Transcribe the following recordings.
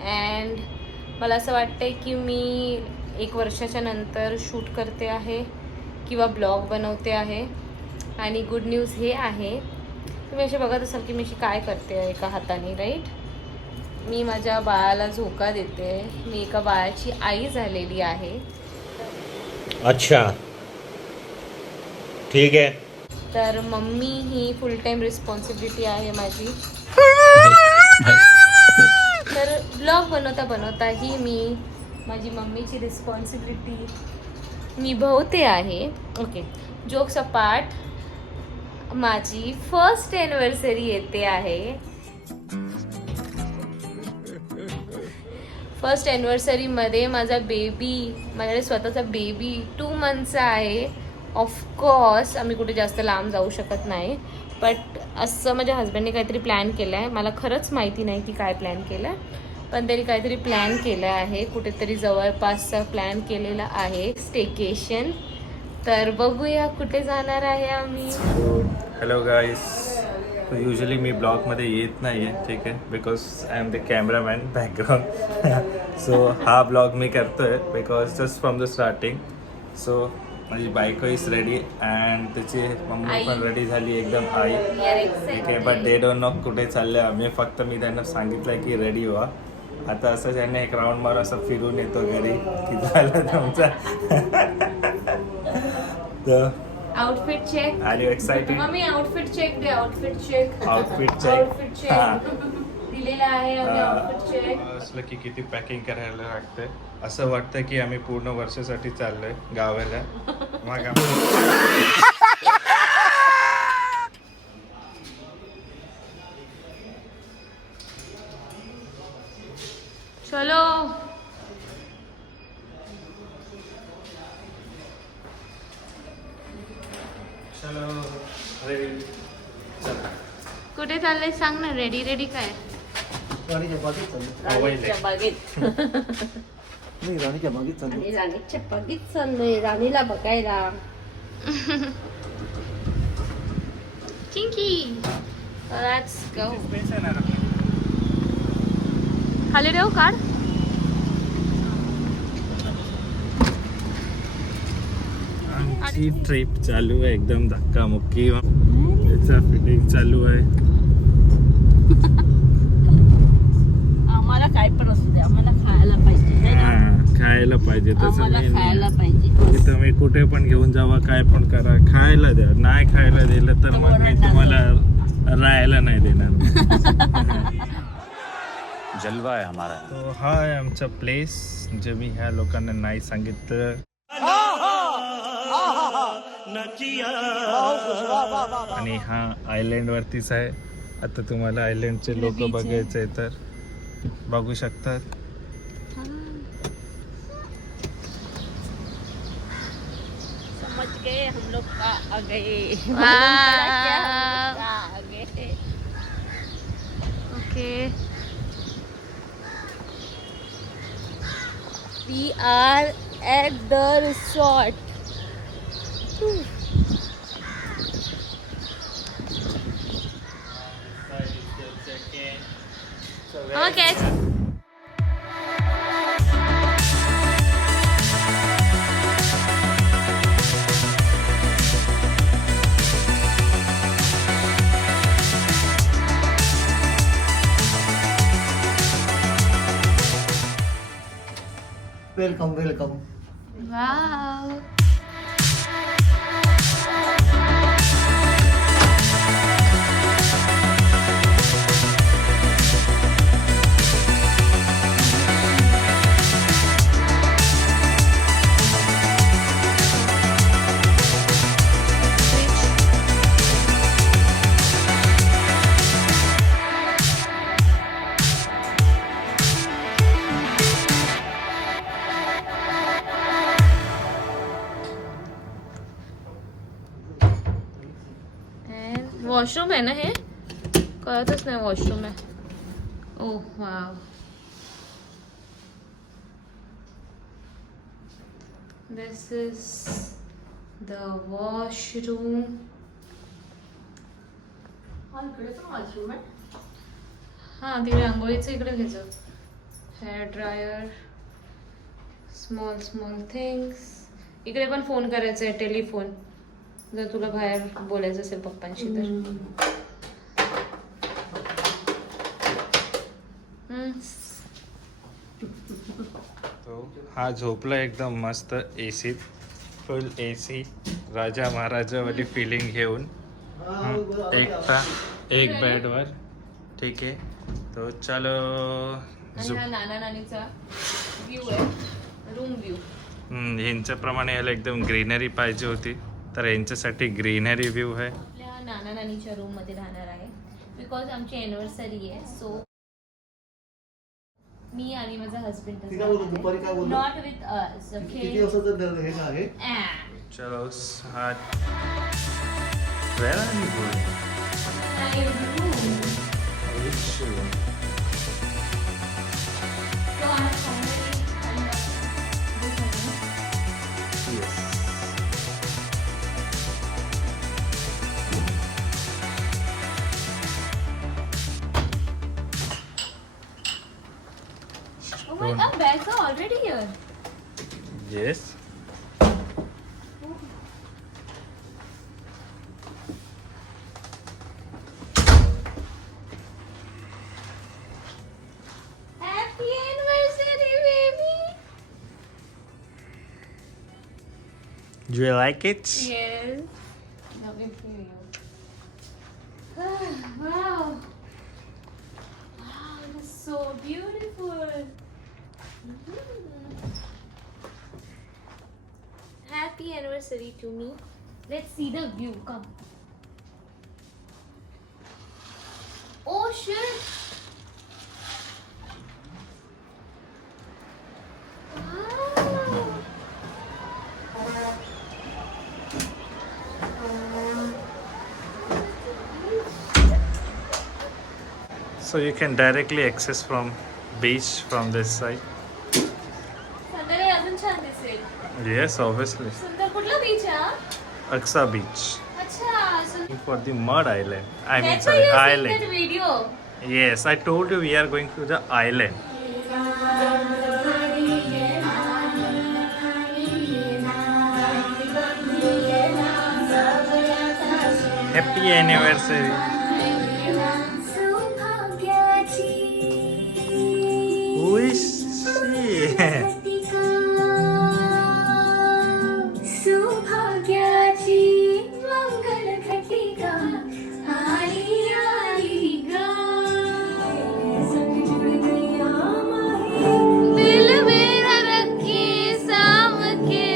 And मला असं वाटतंय की मी 1 वर्षाच्या नंतर शूट करते आहे किंवा ब्लॉग बनवते आहे. आणि गुड न्यूज हे आहे, तुम्ही असे बघत असाल की मी अशी काय करते एका हाताने, राईट. मी माझ्या बाळाला झोका देते. मी एका बाळाची आई झालेली आहे. अच्छा, ठीक आहे. तर मम्मी ही फुल टाईम रिस्पॉन्सिबिलिटी आहे माझी. तर ब्लॉग बनवता बनवताही मी माझी मम्मीची रिस्पॉन्सिबिलिटी निभवते आहे. ओके, जोक्स अपार्ट, माझी फर्स्ट ॲनिव्हर्सरी येते आहे. फर्स्ट ॲनिव्हर्सरीमध्ये माझा माझ्याकडे स्वतःचा बेबी 2 मंथचा आहे. ऑफकोर्स आम्ही कुठे जास्त लांब जाऊ शकत नाही, बट असं माझ्या हजबंडने काहीतरी प्लॅन केलं आहे. मला खरंच माहिती नाही की काय प्लॅन केलं आहे, पण त्यांनी काहीतरी प्लॅन केलं आहे. कुठेतरी जवळपासचा प्लॅन केलेला आहे, स्टेकेशन. तर बघूया कुठे जाणार आहे आम्ही. हॅलो गाईस, युजली मी ब्लॉगमध्ये येत नाही आहे, ठीक आहे, because I am the cameraman background. So हा ब्लॉग मी करतो आहे because just from the starting. So माझी बायको इज रेडी अँड त्याची मम्मी पण रेडी झाली एकदम आई, ठीक आहे. बट दे डोंट नो कुठे चालले आम्ही. फक्त मी त्यांना सांगितलं आहे की रेडी व्हा. आता असं त्यांनी एक राऊंड मारून असं फिरून येतो घरी की झालं तुमचा. तर outfit check. Are you excited? Mummy outfit check दे. Outfit check. Outfit check. Outfit check दिलेला आहे आम्ही. आउटफिट चेक असलं की किती पॅकिंग करायला लागते. असं वाटतं की आम्ही पूर्ण वर्षासाठी चाललोय गावाला. मग चलो. चलो रेडी. कुठे चाललंय सांग ना. रेडी रेडी काय? मोबाईल आहे. बागेत. मी राणीच्या मागेच चाललो. आणि राणीच्या बागेत चाललोय राणीला बघायला. Kinky, let's go. खाली ठेव काढ. आमची ट्रिप चालू आहे एकदम धक्कामुक्की. त्याचा फिटिंग चालू आहे. आम्हाला काय पण असू दे, आम्हाला खायला पाहिजे. खायला पाहिजे. तसं आम्हाला नाही. खायला पाहिजे. तिथं मी कुठे पण घेऊन जावा, काय पण करा, खायला द्या. नाही खायला दिलं तर मग मी तुम्हाला राहायला नाही देणार. जलवा आहे हमारा. तो हा आहे आमचा प्लेस जे मी ह्या लोकांना नाही सांगितलं. आणि हा आयलँड वरतीच आहे. आता तुम्हाला आयलँडचे लोक बघायचे तर बघू शकतात. समझ गए हम लोग का आ गए. Okay, we are at the resort. Okay. Welcome welcome. Wow. Washroom आहे ना हे? कळतच नाही वॉशरूम आहे. Oh wow. This is the washroom. इकडे पण वॉशरूम आहे. हां, तिकडे आंघोळीचं इकडे घ्यायचं. Hair dryer, small small things. इकडे पण फोन करायचा आहे, टेलिफोन, जर तुला बाहेर बोलायचं असेल पप्पांशी तर. तो हा झोपला एकदम मस्त एसीत, फुल एसी, राजा महाराजावाली फिलिंग घेऊन. एकटा एक बेडवर. ठीक आहे, तो चलो. आणि हा नाना नानीचा व्ह्यू आहे, रूम व्ह्यू. ह्यांच्याप्रमाणे याला एकदम ग्रीनरी पाहिजे होती, तर यांच्यासाठी ग्रीनरी व्ह्यू आहे. आपल्या नाना नानीच्या रूम मध्ये राहणार आहे, बिकॉज आमची एनिव्हर्सरी आहे. सो मी आणि माझा हजबंड ती काय बोलत दुपारी काय बोलत? Not with us. किती वाजता हे आहे? चलो हा. Where are you going? Yes. Oh my god, bags are already here. Yes. Happy anniversary, baby. Do you like it? Yes. Now we feel you. Wow. Wow, it is so beautiful. Happy anniversary to me. Let's see the view. Come. Oh shit. Wow. So you can directly access from beach from this side. संध्याकाळी अजून छान दिसेल. Yes, obviously. सुंदर कुठला beach आहे? Aksa Beach. अच्छा, सुंदर. For the mud island. I mean, That's why sorry, you're seeing island. that video. Yes, I told you we are going to the island. Happy anniversary. Who is she? सौभाग्याची मंगल घटिका आली आली गा. दिल मेरा रखी साम के,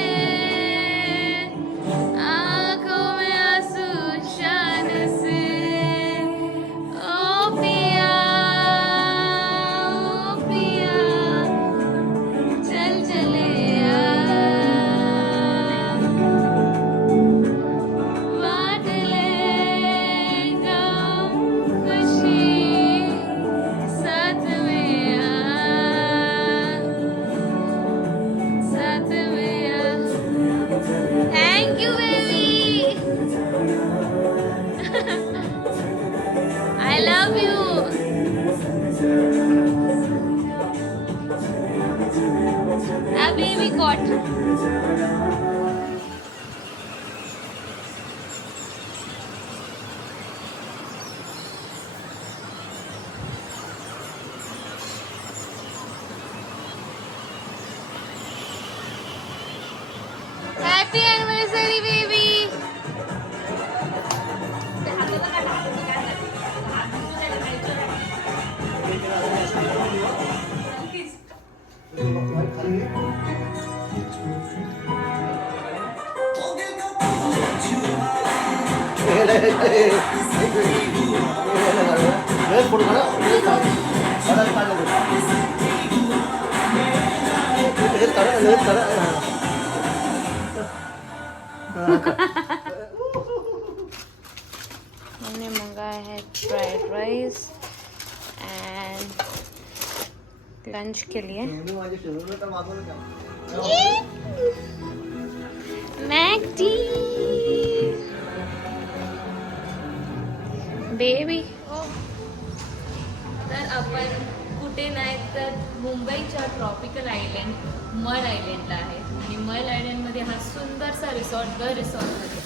आंखों में आंसू शान से. ओ पिया, चल चले बांट ले गम खुशी साथ में thank you baby. I love you. A baby cot. Happy anniversary, baby. मैंने मंगाया है फ्राइड राइस एंड लंच के लिए मैकडी बेबी. तर आपण कुठे कुठे नाही तर मुंबईच्या ट्रॉपिकल आयलँड मड आयलँडला आहे. आणि मड आयलँडमध्ये हा सुंदरसा रिसॉर्ट द रिसॉर्टमध्ये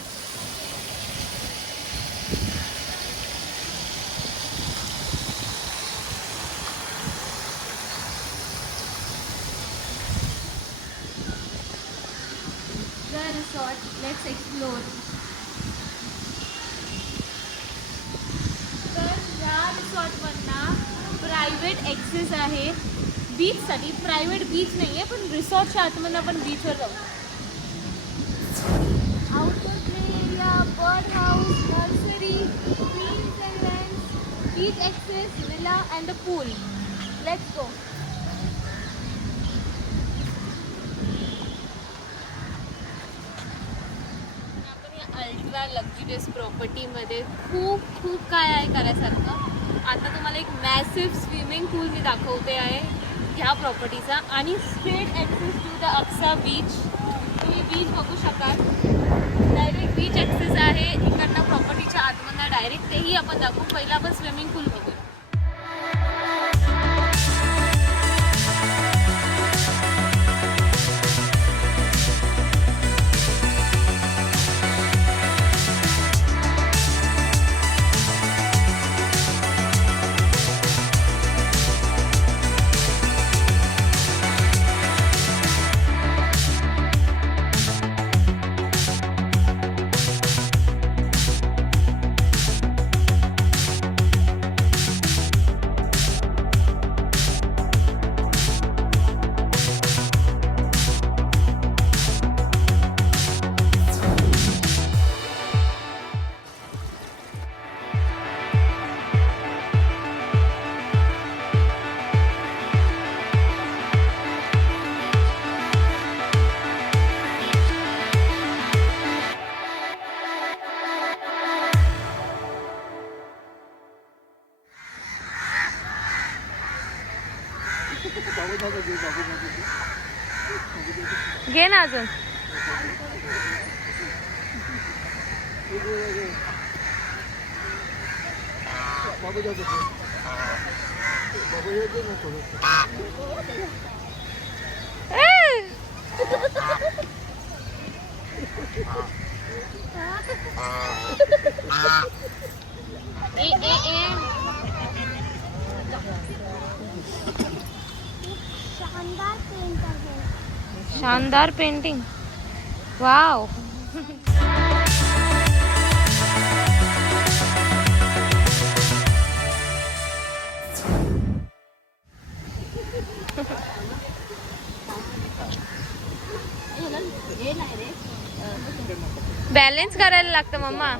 द रिसॉर्ट. Let's explore. तर ह्या रिसॉर्टमधनं प्रायव्हेट ॲक्सेस आहे बीचसाठी. प्रायव्हेट बीच नाही आहे पण रिसॉर्टच्या आतमधनं आपण बीचवर जाऊ. Outdoor play area, bird house, nursery, trees and lands, beach access, villa and the pool. Let's go. Ultra luxurious प्रॉपर्टीमध्ये खूप काय आहे करायसारखं. आता तुम्हाला एक मॅसिव्ह स्विमिंग पूल मी दाखवते आहे ह्या प्रॉपर्टीचा आणि straight access to the Aksa beach. तुम्ही बीच बघू शकाल. डायरेक्ट बीच ॲक्सेस आहे इकडनं प्रॉपर्टीच्या आतमधनं डायरेक्ट. तेही आपण दाखवू. पहिला आपण स्विमिंग पूल बघू. घे ना अजून. शानदार पेंटिंग. वाव. बॅलन्स करायला लागतं मम्मा.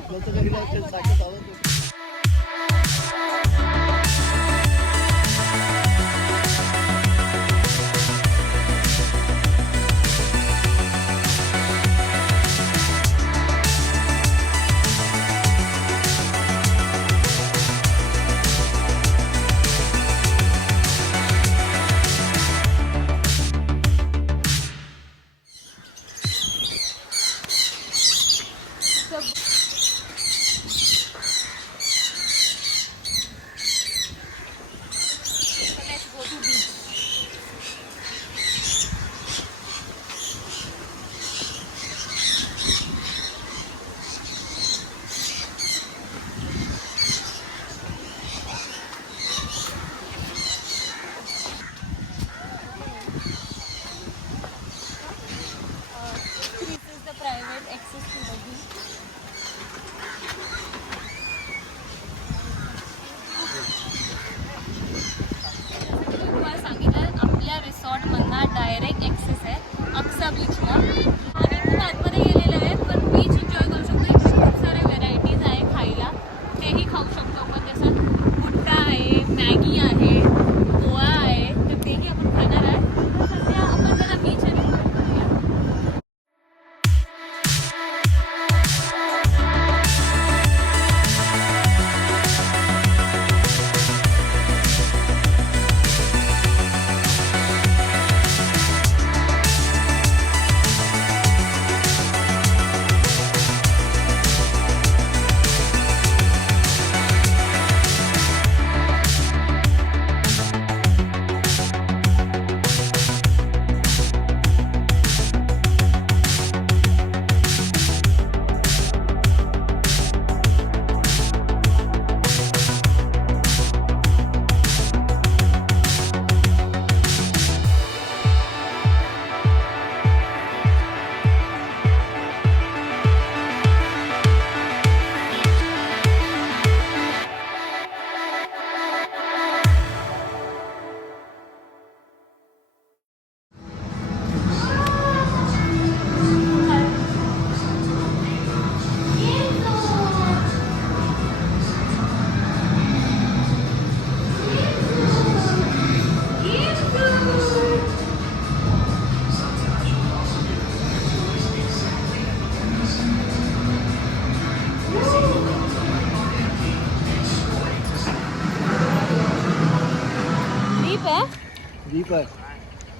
डीप आहे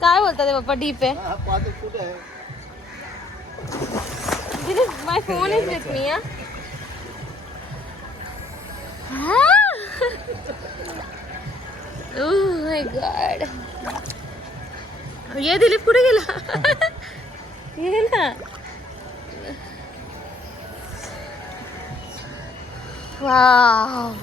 काय बोलतात ते पप्पा डीप आहे? हा 5 फूट आहे. My phone is with me. Oh my God. ये दिलीप कुठे गेला? ये ना. वाव.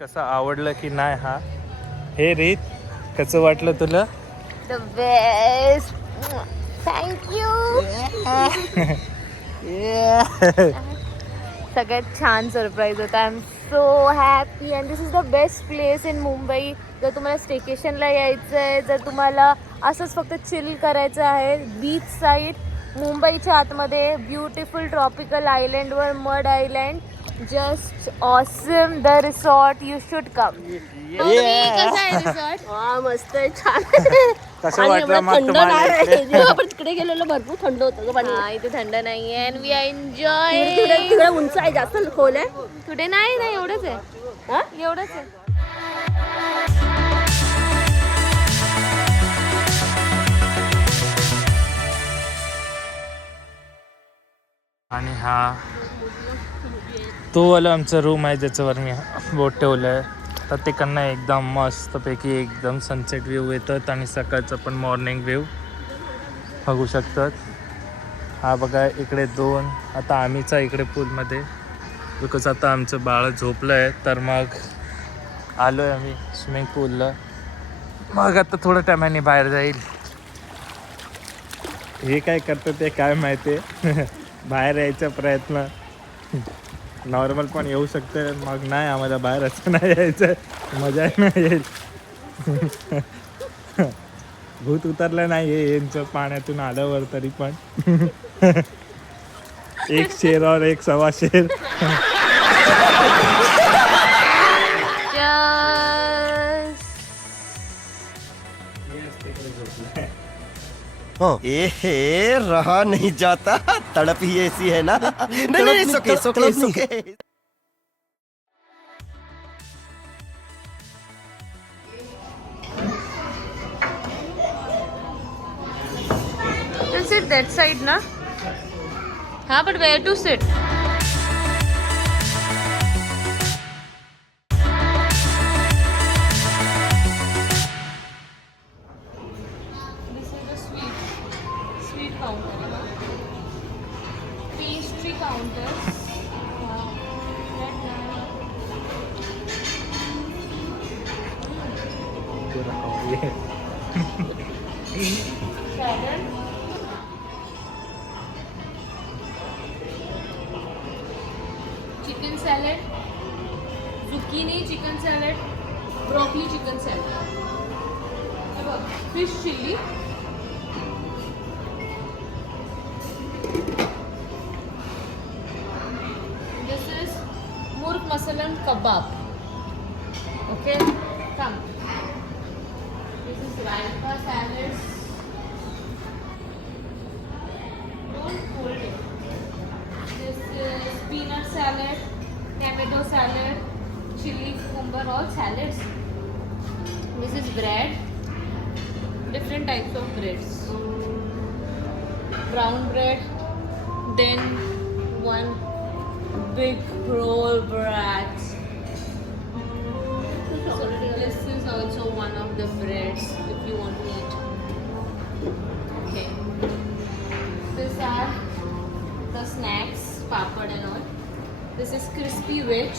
कसं आवडलं की नाही हा हे रीत कसं वाटलं तुला? The best. थँक्यू. सगळ्यात छान सरप्राईज होता. I am so happy and this is the best place in Mumbai. जर तुम्हाला स्टेकेशनला यायचं आहे, जर तुम्हाला असंच फक्त चिल करायचं आहे बीच साईड मुंबईच्या आतमध्ये ब्युटिफुल ट्रॉपिकल आयलँडवर Madh island just awesome. The resort you should come. कसा आहे रिसॉर्ट? हा मस्त आहे, छान. कसं आणि वाटलं एवढं मग थंड तुम्हाला नाही. इथे? जेव्हा आपण तिकडे गेलेलो भरपूर थंड होतं गं पाणी. हा, इथे थंड नाहीये अँड वी आर तिकडे एन्जॉय. तिकडे उंच आहे, जास्त खोल आहे. टुडे नाही एवढंच आहे. हा? एवढंच आहे. आणि हा तो वाला आमचा रूम आहे ज्याच्यावर मी बोट ठेवलं आहे. तर तिकडनं एकदम मस्तपैकी एकदम सनसेट व्ह्यू येतात आणि सकाळचं पण मॉर्निंग व्ह्यू बघू शकतात. हा बघा इकडे 2 आता आम्हीच आहे इकडे पूलमध्ये बिकॉज आता आमचं बाळ झोपलं आहे. तर मग आलो आहे आम्ही स्विमिंग पूलला. मग आता थोड्या टायमाने बाहेर जाईल. हे काय करतं ते काय माहिती आहे. बाहेर यायचा प्रयत्न नॉर्मल पण येऊ शकतं. मग नाही आम्हाला बाहेर असं नाही यायचं, मजा नाही येईल. भूत उतरलं नाही आहे यांचं पाण्यातून आल्यावर तरी पण. एक शेर और एक सवा शेर. ए रहा नहीं जाता, तड़प ही ऐसी है ना. नहीं सुके सुके सुके. Sit that side ना. हाँ, but where to sit? This is the sweet counter. Pastry counter. Salad. Chicken salad, zucchini chicken salad, broccoli chicken salad, fish chili, this is murg masalan kebab. Okay, come. This is raita salads. Don't fold it. This is peanut salad, tomato salad, chili cucumber, all salads. This is bread, different types of breads. Brown bread, then one big roll bread. So this is also one of the breads if you want to eat. Okay. These are the snacks, papad and all. This is crispy veg.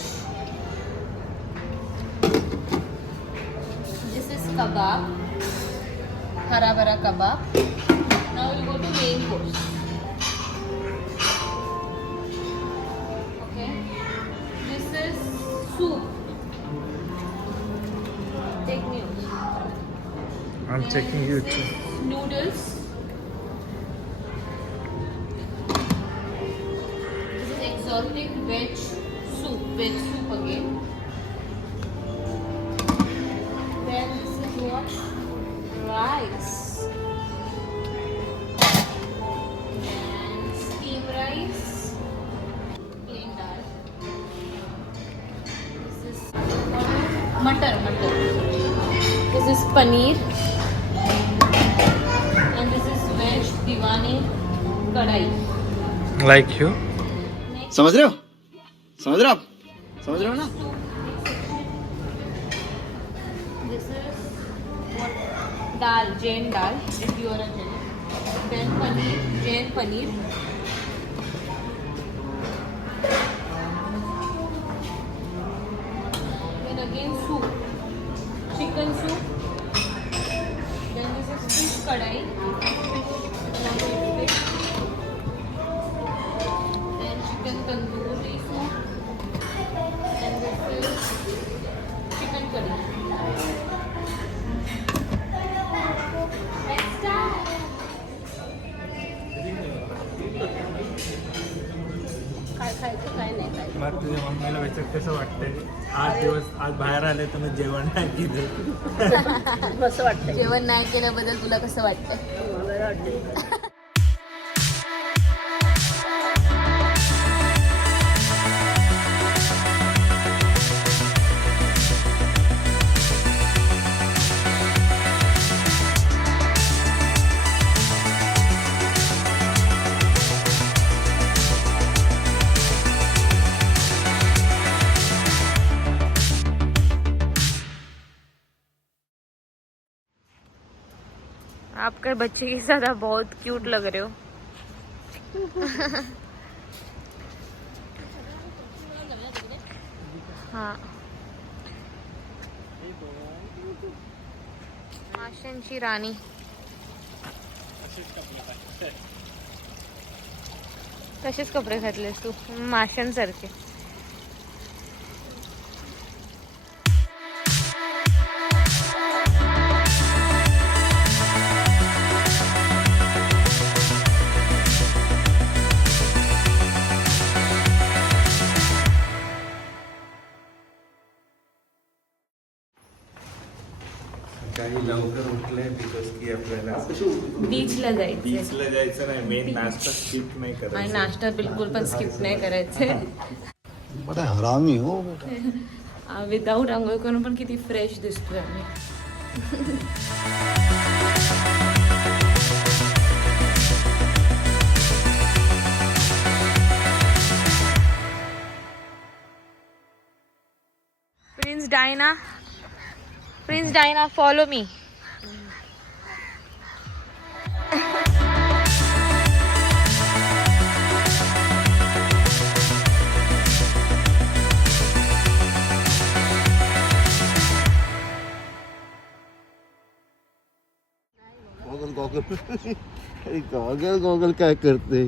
This is kebab, hara bhara kebab. Now we go to main course. Okay. This is soup. Take news. I'm checking you too. Noodles. This is exotic veg soup again. Then this is what? Rice. paneer. And this is veg diwani kadai. Like you? समझ रहे हो समझ रहे हो आप समझ रहे हो ना This is what dal, Jain dal, if you are a Jain. Then paneer, Jain paneer. Then again soup, chicken soup. Then this is fish kadai. Then chicken tandoori soup. And this is chicken curry. Next time. काय खायचं काय नाही खायचं. मग तुझ्या मम्मीला विचार कसं वाटतंय 8 दिवस आज बाहेर आले तर मी जेवण नाही केलं. कसं वाटतंय? जेवण नाही केल्याबद्दल तुला कसं वाटतं? बरं वाटतंय. आपके बच्चे के साथ आप बहुत क्यूट लग रहे हो. हाँ माशांची राणी. तसेच कपडे घातलेस तू माशांसारखे. काही लवकर उठले बिकॉज की आपल्याला बीचला जायचं बीचला जायचं नाही. मेन नाश्ता स्किप नाही आणि करायचा. नाश्ता बिलकुल पण स्किप नाही करायचं. बड़ा हरामी हो बेटा विदाऊट आंघोळ करून पण किती फ्रेश दिसतोय आम्ही. Prince Diana, follow me. Goggle goggle अरे गॉगल गॉगल काय करते.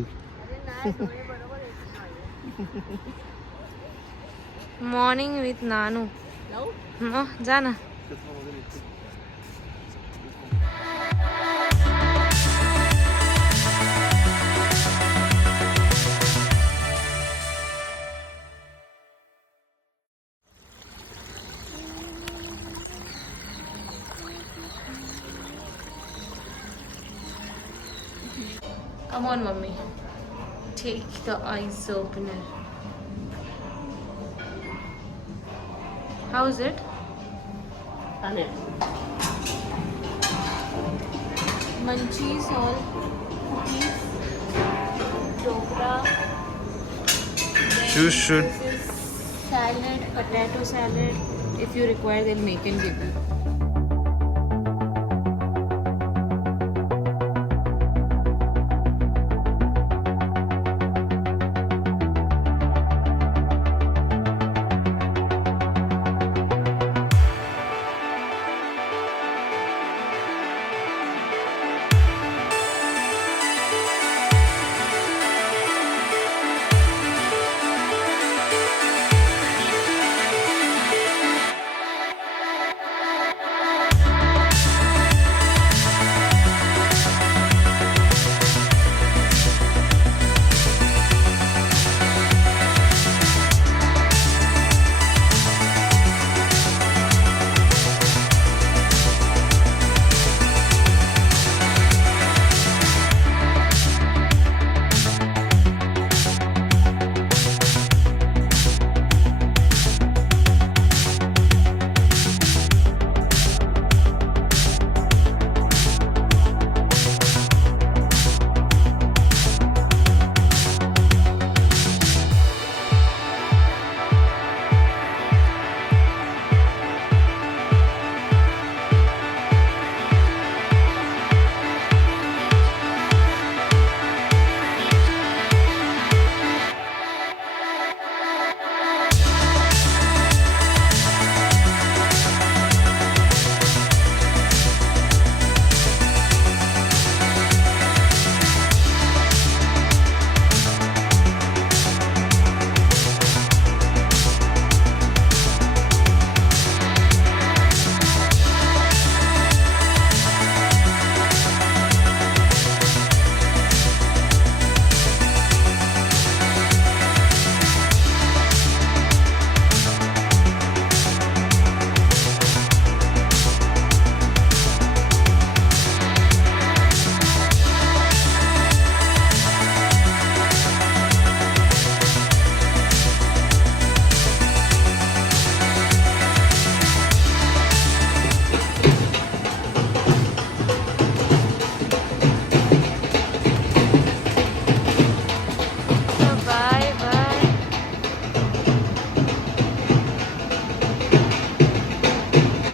मॉर्निंग विथ नानू. मग जा ना. Come on, mommy. Take the eyes opener. How is it? Munchies, all cookies, dokra. You should. This is salad, potato salad. If you require, they'll make and give you.